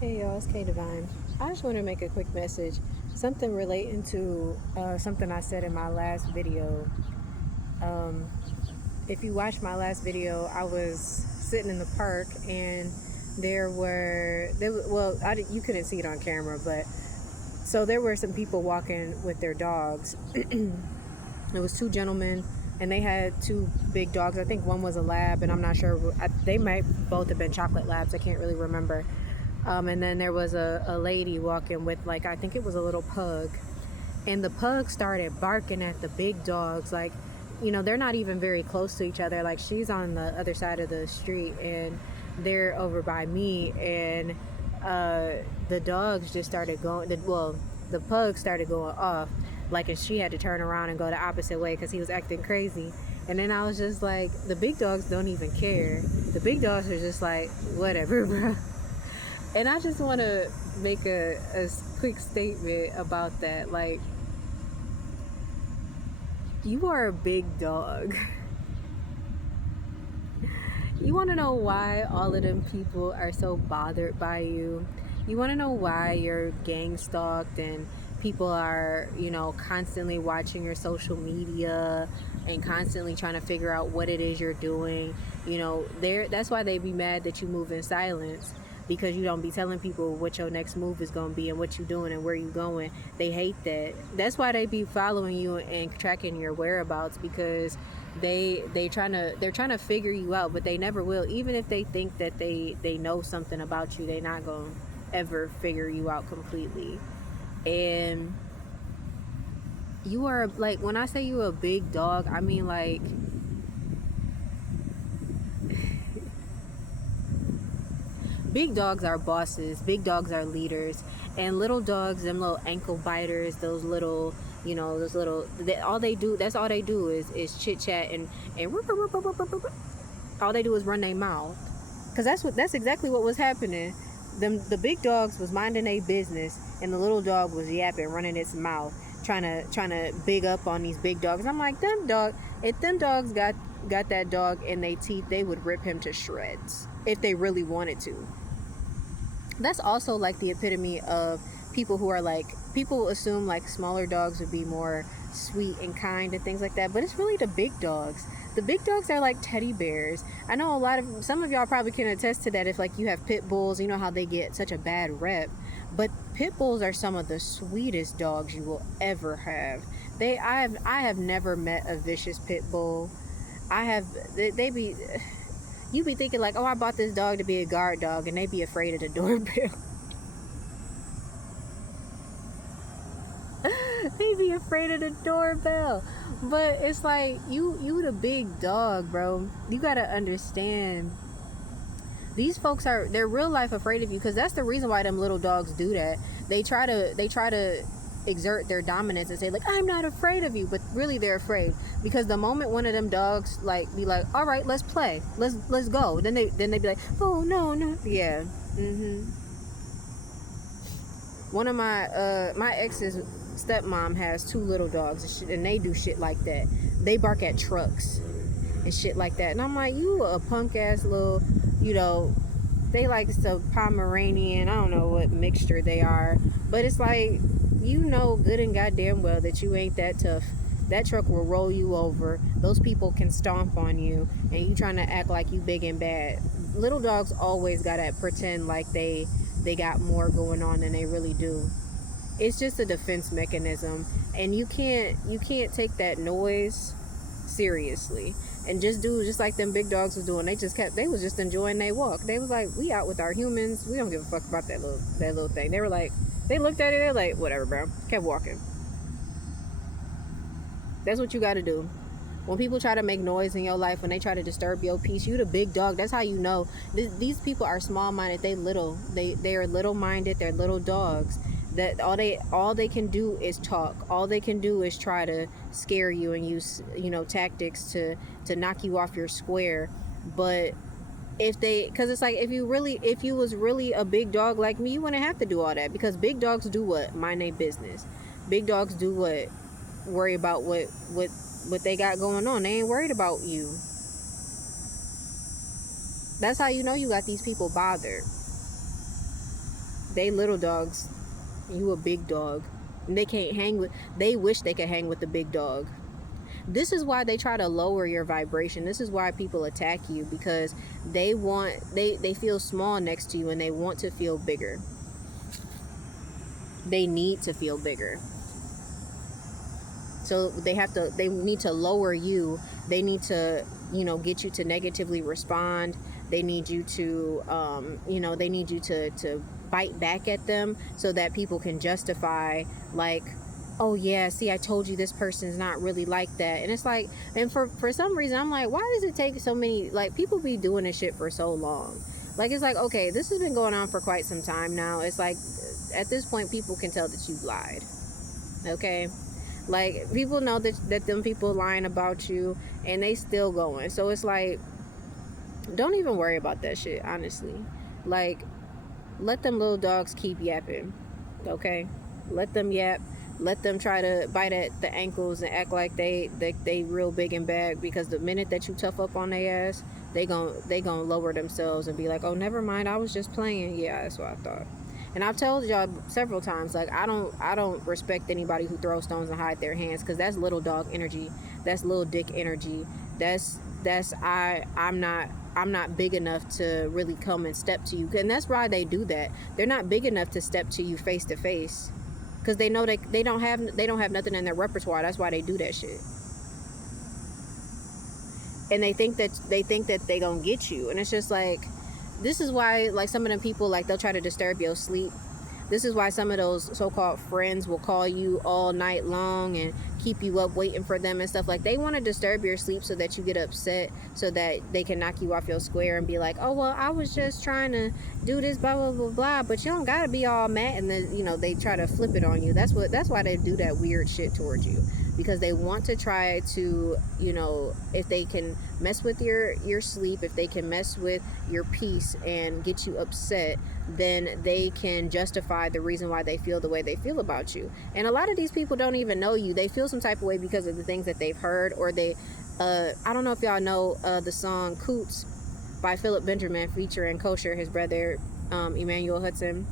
Hey y'all, it's K Divine. I just want to make a quick message, something relating to something I said in my last video. Um, if you watched my last video, I was sitting in the park and you couldn't see it on camera, but so there were some people walking with their dogs. It was two gentlemen, and they had two big dogs. I think one was a lab, and I'm not sure. They might both have been chocolate labs. I can't really remember. And then there was a lady walking with, like, I think it was a little pug. And the pug started barking at the big dogs. Like, they're not even very close to each other. Like, she's on the other side of the street, and they're over by me. And the dogs just started going, the pug started going off. Like, and she had to turn around and go the opposite way because he was acting crazy. And then I was just like, the big dogs don't even care. The big dogs are just like, whatever, bro. And I just want to make a quick statement about that. Like, you are a big dog. You want to know why all of them people are so bothered by you? You want to know why you're gang stalked and people are, constantly watching your social media and constantly trying to figure out what it is you're doing? That's why they be mad that you move in silence, because you don't be telling people what your next move is going to be and what you're doing and where you're going. They hate that. That's why they be following you and tracking your whereabouts, because they're trying to figure you out, but they never will. Even if they think that they know something about you, they're not going to ever figure you out completely. And you are, like, when I say you a big dog, I mean, like, big dogs are bosses, big dogs are leaders, and little dogs, them little ankle biters, those little, that's all they do is chit chat and all they do is run their mouth, because that's exactly what was happening. The big dogs was minding their business, and the little dog was yapping, running its mouth, trying to big up on these big dogs. I'm like, if them dogs got that dog in their teeth, they would rip him to shreds if they really wanted to. That's also like the epitome of people who are like, people assume like smaller dogs would be more sweet and kind and things like that, but it's really the big dogs. The big dogs are like teddy bears. I know some of y'all probably can attest to that. If like you have pit bulls, you know how they get such a bad rep, but pit bulls are some of the sweetest dogs you will ever have. I have never met a vicious pit bull. They be, you be thinking like, oh, I bought this dog to be a guard dog, and they be afraid of the doorbell. They be afraid of the doorbell. But it's like, you the big dog, bro. You gotta understand, these folks they're real life afraid of you, because that's the reason why them little dogs do that. They try to exert their dominance and say like, I'm not afraid of you, but really they're afraid, because the moment one of them dogs like be like, all right, let's play, let's go, then they be like, oh no, yeah. One of my ex's stepmom has two little dogs, and they do shit like that. They bark at trucks and shit like that, and I'm like, you a punk ass little, they like some Pomeranian, I don't know what mixture they are, but it's like, good and goddamn well that you ain't that tough. That truck will roll you over. Those people can stomp on you, and you trying to act like you big and bad. Little dogs always gotta pretend like they got more going on than they really do. It's just a defense mechanism, and you can't take that noise seriously and just do just like them big dogs was doing. They was just enjoying their walk. They was like, we out with our humans, we don't give a fuck about that little thing. They were like, they looked at it, they're like, whatever, bro, kept walking. That's what you got to do. When people try to make noise in your life, when they try to disturb your peace, you the big dog. That's how you know. These people are small-minded. They are little-minded. They're little dogs. That all they can do is talk. All they can do is try to scare you and use tactics to knock you off your square. But because it's like, if you was really a big dog like me, you wouldn't have to do all that, because big dogs do what? Mind their business. Big dogs do what? Worry about what they got going on. They ain't worried about you. That's how you know you got these people bothered. They little dogs. You a big dog. And they can't hang with, they wish they could hang with the big dog. This is why they try to lower your vibration. This is why people attack you, because they feel small next to you and they want to feel bigger. They need to feel bigger. So they need to lower you. They need to, get you to negatively respond. They need you to, they need you to bite back at them so that people can justify, like, oh yeah, see, I told you this person's not really like that. And it's like, and for some reason, I'm like, why does it take so many, like, people be doing this shit for so long? Like, it's like, okay, this has been going on for quite some time now. It's like, at this point, people can tell that you've lied. Okay? Like, people know that them people lying about you, and they still going. So it's like, don't even worry about that shit, honestly. Like, let them little dogs keep yapping. Okay? Let them yap. Let them try to bite at the ankles and act like they real big and bad, because the minute that you tough up on their ass, they gonna lower themselves and be like, oh, never mind, I was just playing. Yeah, that's what I thought. And I've told y'all several times, like, I don't respect anybody who throws stones and hide their hands, because that's little dog energy. That's little dick energy. I'm not big enough to really come and step to you. And that's why they do that. They're not big enough to step to you face to face, because they know they don't have nothing in their repertoire. That's why they do that shit. And they think that they gonna get you. And it's just like, this is why, like, some of them people, like, they'll try to disturb your sleep. This is why some of those so-called friends will call you all night long and keep you up waiting for them and stuff. Like, they want to disturb your sleep so that you get upset, so that they can knock you off your square and be like, oh, well, I was just trying to do this, blah, blah, blah, blah. But you don't got to be all mad. And then, they try to flip it on you. That's why they do that weird shit towards you. Because they want to try to, if they can mess with your sleep, if they can mess with your peace and get you upset, then they can justify the reason why they feel the way they feel about you. And a lot of these people don't even know you. They feel some type of way because of the things that they've heard, or they, I don't know if y'all know the song Coots by Philip Benjamin featuring Kosher, his brother, Emmanuel Hudson.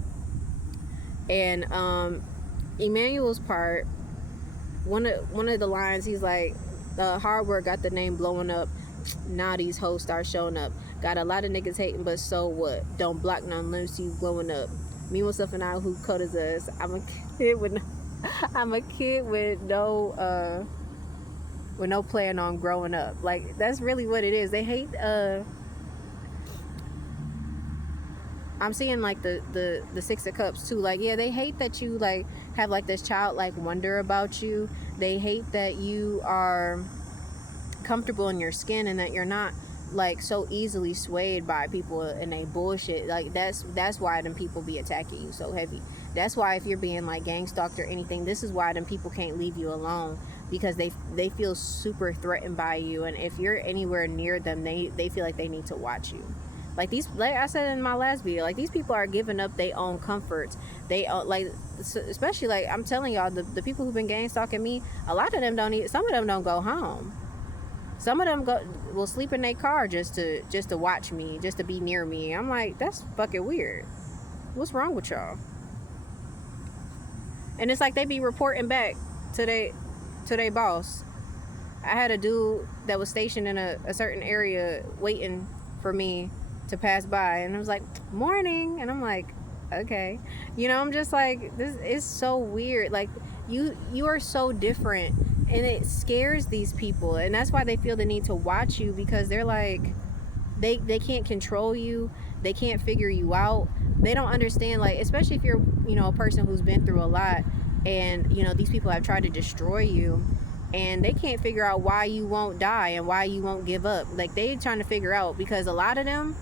And Emmanuel's part, one of the lines, he's like, hard work got the name blowing up. Now these hoes start showing up. Got a lot of niggas hating, but so what? Don't block none, let me see you glowing up. Me, myself, and I, who cut his ass. I'm a kid with no plan on growing up. Like, that's really what it is. They hate. I'm seeing, like, the Six of Cups too. Like, yeah, they hate that you, like, have, like, this childlike wonder about you. They hate that you are comfortable in your skin and that you're not, like, so easily swayed by people and they bullshit. Like, that's why them people be attacking you so heavy. That's why if you're being, like, gang stalked or anything, this is why them people can't leave you alone, because they feel super threatened by you. And if you're anywhere near them, they feel like they need to watch you. Like I said in my last video, like, these people are giving up their own comforts. They like, especially, like, I'm telling y'all, the people who've been gang stalking me, a lot of them some of them don't go home. Some of them will sleep in their car just to watch me, just to be near me. I'm like, that's fucking weird. What's wrong with y'all? And it's like they be reporting back to their boss. I had a dude that was stationed in a certain area waiting for me to pass by, and I was like, morning, and I'm like, okay, I'm just like, this is so weird. Like, you are so different, and it scares these people, and that's why they feel the need to watch you, because they're like, they can't control you, they can't figure you out, they don't understand, like, especially if you're a person who's been through a lot, and these people have tried to destroy you, and they can't figure out why you won't die and why you won't give up. Like, they're trying to figure out, because a lot of them,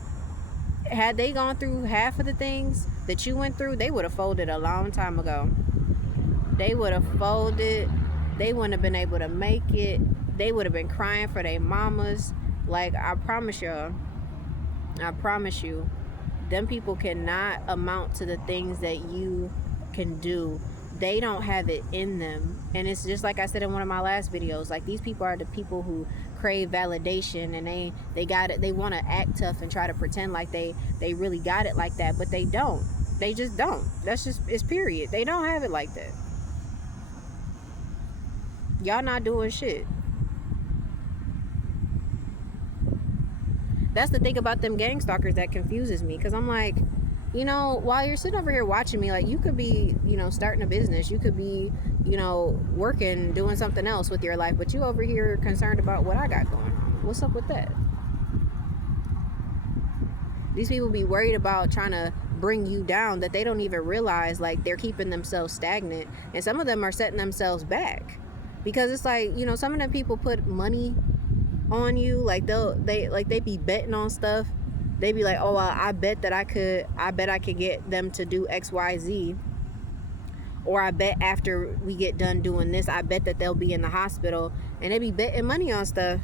had they gone through half of the things that you went through, they would have folded a long time ago. They would have folded. They wouldn't have been able to make it. They would have been crying for their mamas. Like, I promise y'all, I promise you, them people cannot amount to the things that you can do. They don't have it in them. And it's just like I said in one of my last videos, like, these people are the people who crave validation, and they got it. They want to act tough and try to pretend like they really got it like that, but they don't. They just don't. That's just, it's period. They don't have it like that. Y'all not doing shit. That's the thing about them gang stalkers that confuses me, because I'm like, you know, while you're sitting over here watching me, like, you could be, you know, starting a business, you could be, you know, working, doing something else with your life, but you over here concerned about what I got going on. What's up with that? These people be worried about trying to bring you down, that they don't even realize, like, they're keeping themselves stagnant, and some of them are setting themselves back, because it's like, you know, some of them people put money on you, like they be betting on stuff. They be like, oh, well, I bet I could get them to do XYZ, or I bet after we get done doing this, I bet that they'll be in the hospital. And they be betting money on stuff,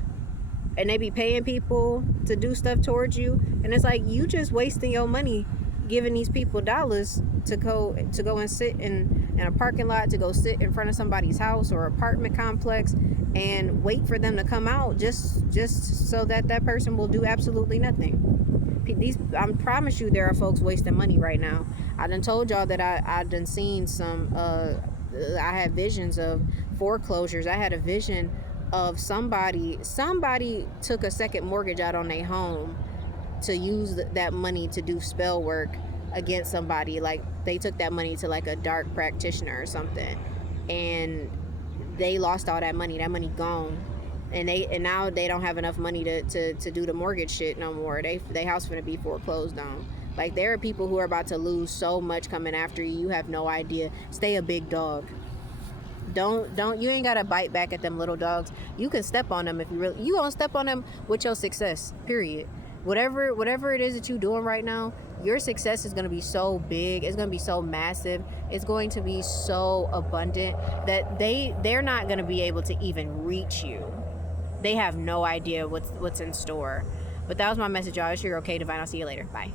and they be paying people to do stuff towards you, and it's like, you just wasting your money giving these people dollars to go and sit in a parking lot, to go sit in front of somebody's house or apartment complex and wait for them to come out, just so that person will do absolutely nothing. I promise you, there are folks wasting money right now. I done told y'all that I done seen some, I had visions of foreclosures. I had a vision of somebody took a second mortgage out on their home to use that money to do spell work against somebody. Like, they took that money to like a dark practitioner or something, and they lost all that money. That money gone, and now they don't have enough money to do the mortgage shit no more. They house gonna be foreclosed on. Like, there are people who are about to lose so much coming after you. You have no idea. Stay a big dog. Don't you ain't gotta bite back at them little dogs. You can step on them if you won't step on them with your success, period. Whatever it is that you're doing right now, your success is going to be so big, it's going to be so massive, it's going to be so abundant that they're not going to be able to even reach you. They have no idea what's in store. But that was my message, y'all. It's your okay divine. I'll see you later. Bye.